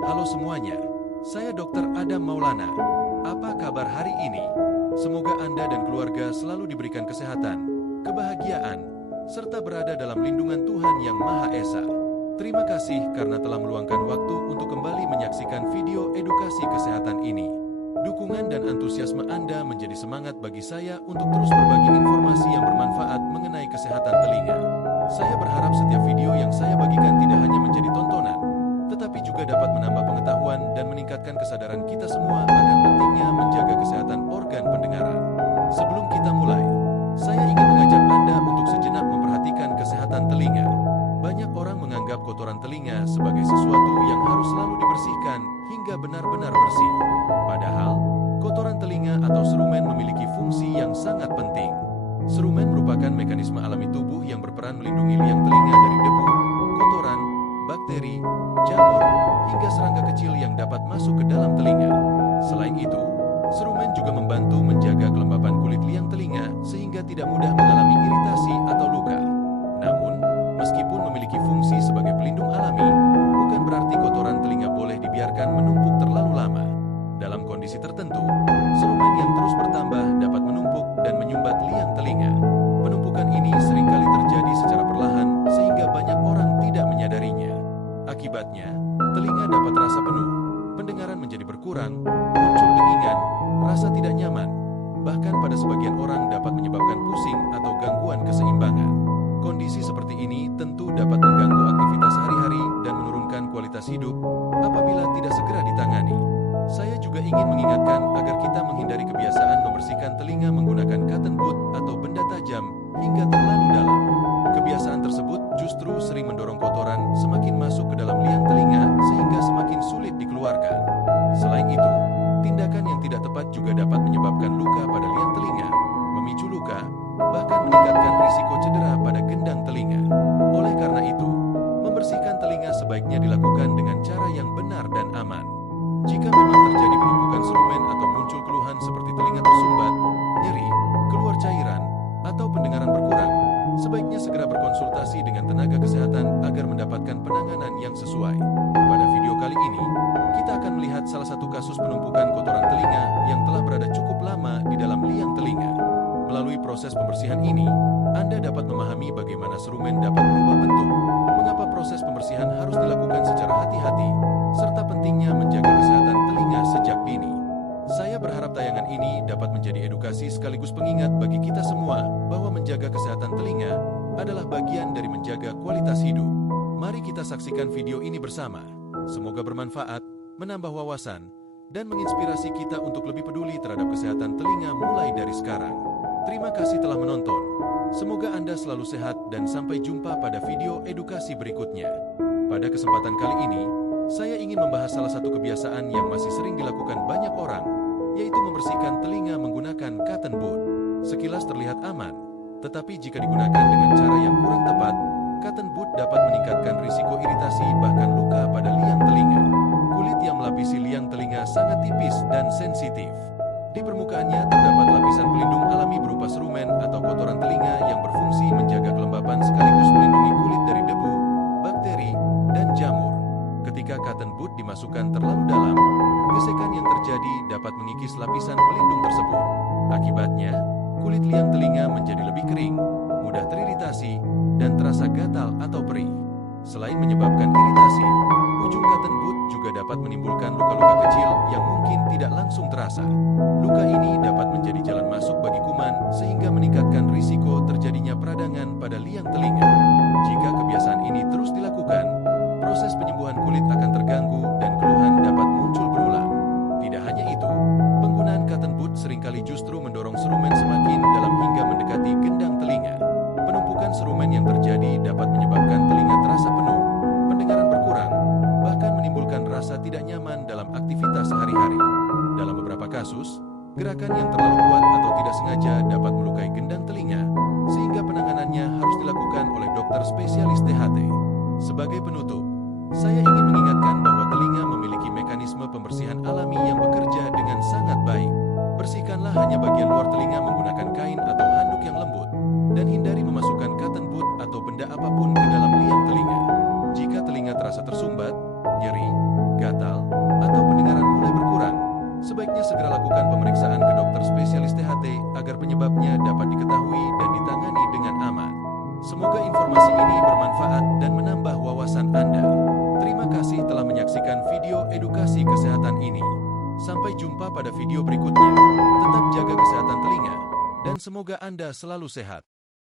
Halo semuanya, saya Dr. Adam Maulana. Apa kabar hari ini? Semoga Anda dan keluarga selalu diberikan kesehatan, kebahagiaan, serta berada dalam lindungan Tuhan Yang Maha Esa. Terima kasih karena telah meluangkan waktu untuk kembali menyaksikan video edukasi kesehatan ini. Dukungan dan antusiasme Anda menjadi semangat bagi saya untuk terus berbagi informasi yang bermanfaat mengenai kesehatan telinga. Saya berharap setiap video yang saya bagikan tidak hanya menjadi tontonan, tetapi juga dapat menambah pengetahuan dan meningkatkan kesadaran kita semua akan pentingnya menjaga kesehatan organ pendengaran. Sebelum kita mulai, saya ingin mengajak Anda untuk sejenak memperhatikan kesehatan telinga. Banyak orang menganggap kotoran telinga sebagai sesuatu yang harus selalu dibersihkan hingga benar-benar bersih. Padahal, kotoran telinga atau serumen memiliki fungsi yang sangat penting. Serumen merupakan mekanisme alami tubuh yang berperan melindungi liang telinga dari debu, kotoran, bakteri, jamur, hingga serangga kecil yang dapat masuk ke dalam telinga. Selain itu, serumen juga membantu menjaga kelembapan kulit liang telinga sehingga tidak mudah mengalami iritasi atau luka. Namun, meskipun memiliki fungsi sebagai pelindung alami, bukan berarti kotoran telinga boleh dibiarkan menumpuk terlalu lama. Dalam kondisi tertentu, serumen yang terus bertambah dapat menumpuk dan menyumbat liang telinga. Penumpukan ini seringkali terjadi secara perlahan sehingga banyak orang tidak menyadarinya. Akibatnya, telinga dapat terasa penuh, pendengaran menjadi berkurang, muncul dengingan, rasa tidak nyaman, bahkan pada sebagian orang dapat menyebabkan pusing atau gangguan keseimbangan. Kondisi seperti ini tentu dapat mengganggu aktivitas sehari-hari dan menurunkan kualitas hidup apabila tidak segera ditangani. Saya juga ingin mengingatkan agar kita menghindari kebiasaan membersihkan telinga menggunakan cotton bud atau benda tajam hingga terlalu dalam. Kebiasaan tersebut justru sering mendorong kotoran semakin masuk ke dalam liang telinga sehingga semakin sulit dikeluarkan. Selain itu, tindakan yang tidak tepat juga dapat menyebabkan luka pada liang telinga, memicu luka, bahkan meningkatkan risiko cedera pada gendang telinga. Oleh karena itu, membersihkan telinga sebaiknya dilakukan dengan cara yang benar dan aman. Jika memang terjadi penumpukan serumen atau muncul keluhan seperti telinga tersumbat, nyeri, keluar cairan, atau pendengaran berkurang, sebaiknya segera berkonsultasi dengan tenaga kesehatan agar mendapatkan penanganan yang sesuai. Pada video kali ini, kita akan melihat salah satu kasus penumpukan kotoran telinga yang telah berada cukup lama di dalam liang telinga. Melalui proses pembersihan ini, Anda dapat memahami bagaimana serumen dapat berubah bentuk, mengapa proses pembersihan harus dilakukan secara hati-hati, serta pentingnya menjaga kesehatan telinga sejak dini. Saya berharap tayangan ini dapat menjadi edukasi sekaligus pengingat bagi kita semua bahwa menjaga kesehatan telinga adalah bagian dari menjaga kualitas hidup. Mari kita saksikan video ini bersama. Semoga bermanfaat, menambah wawasan, dan menginspirasi kita untuk lebih peduli terhadap kesehatan telinga mulai dari sekarang. Terima kasih telah menonton. Semoga Anda selalu sehat dan sampai jumpa pada video edukasi berikutnya. Pada kesempatan kali ini, saya ingin membahas salah satu kebiasaan yang masih sering dilakukan banyak orang, yaitu membersihkan telinga menggunakan cotton bud. Sekilas terlihat aman, tetapi jika digunakan dengan cara yang kurang tepat, cotton bud dapat meningkatkan risiko iritasi bahkan luka pada liang telinga. Kulit yang melapisi liang telinga sangat tipis dan sensitif. Di permukaannya terdapat lapisan pelindung alami berupa serumen atau kotoran telinga yang berfungsi menjaga kelembapan sekaligus melindungi kulit dari debu, bakteri, dan jamur. Ketika cotton bud dimasukkan terlalu dalam, gesekan yang terjadi dapat mengikis lapisan pelindung tersebut. Akibatnya, kulit liang telinga menjadi lebih kering, mudah teriritasi, dan terasa gatal atau perih. Selain menyebabkan iritasi, ujung cotton bud juga dapat menimbulkan luka-luka kecil yang mungkin tidak langsung terasa. Luka ini dapat menjadi jalan masuk bagi kuman sehingga meningkatkan risiko terjadinya peradangan pada liang telinga. Jika kebiasaan ini terus dilakukan, proses penyembuhan kulit akan terganggu dan keluhan dapat muncul berulang. Tidak hanya itu, penggunaan cotton bud seringkali justru mendorong serumen semakin dalam hingga mendekati gendang telinga. Penumpukan serumen yang terjadi dapat menyebabkan telinga terasa penuh, pendengaran berkurang, bahkan menimbulkan rasa tidak nyaman dalam aktivitas sehari-hari. Dalam beberapa kasus, gerakan yang terlalu kuat atau tidak sengaja dapat melukai gendang telinga, sehingga penanganannya harus dilakukan oleh dokter spesialis THT. Sebagai penutup, saya ingin mengingatkan bahwa telinga memiliki mekanisme pembersihan alami yang bekerja dengan sangat baik. Bersihkanlah hanya bagian luar telinga menggunakan kain atau handuk yang lembut, dan hindari memasukkan cotton bud atau benda apapun ke dalam liang telinga. Jika telinga terasa tersumbat, nyeri, gatal, Sampai jumpa pada video berikutnya. Tetap jaga kesehatan telinga, dan semoga Anda selalu sehat.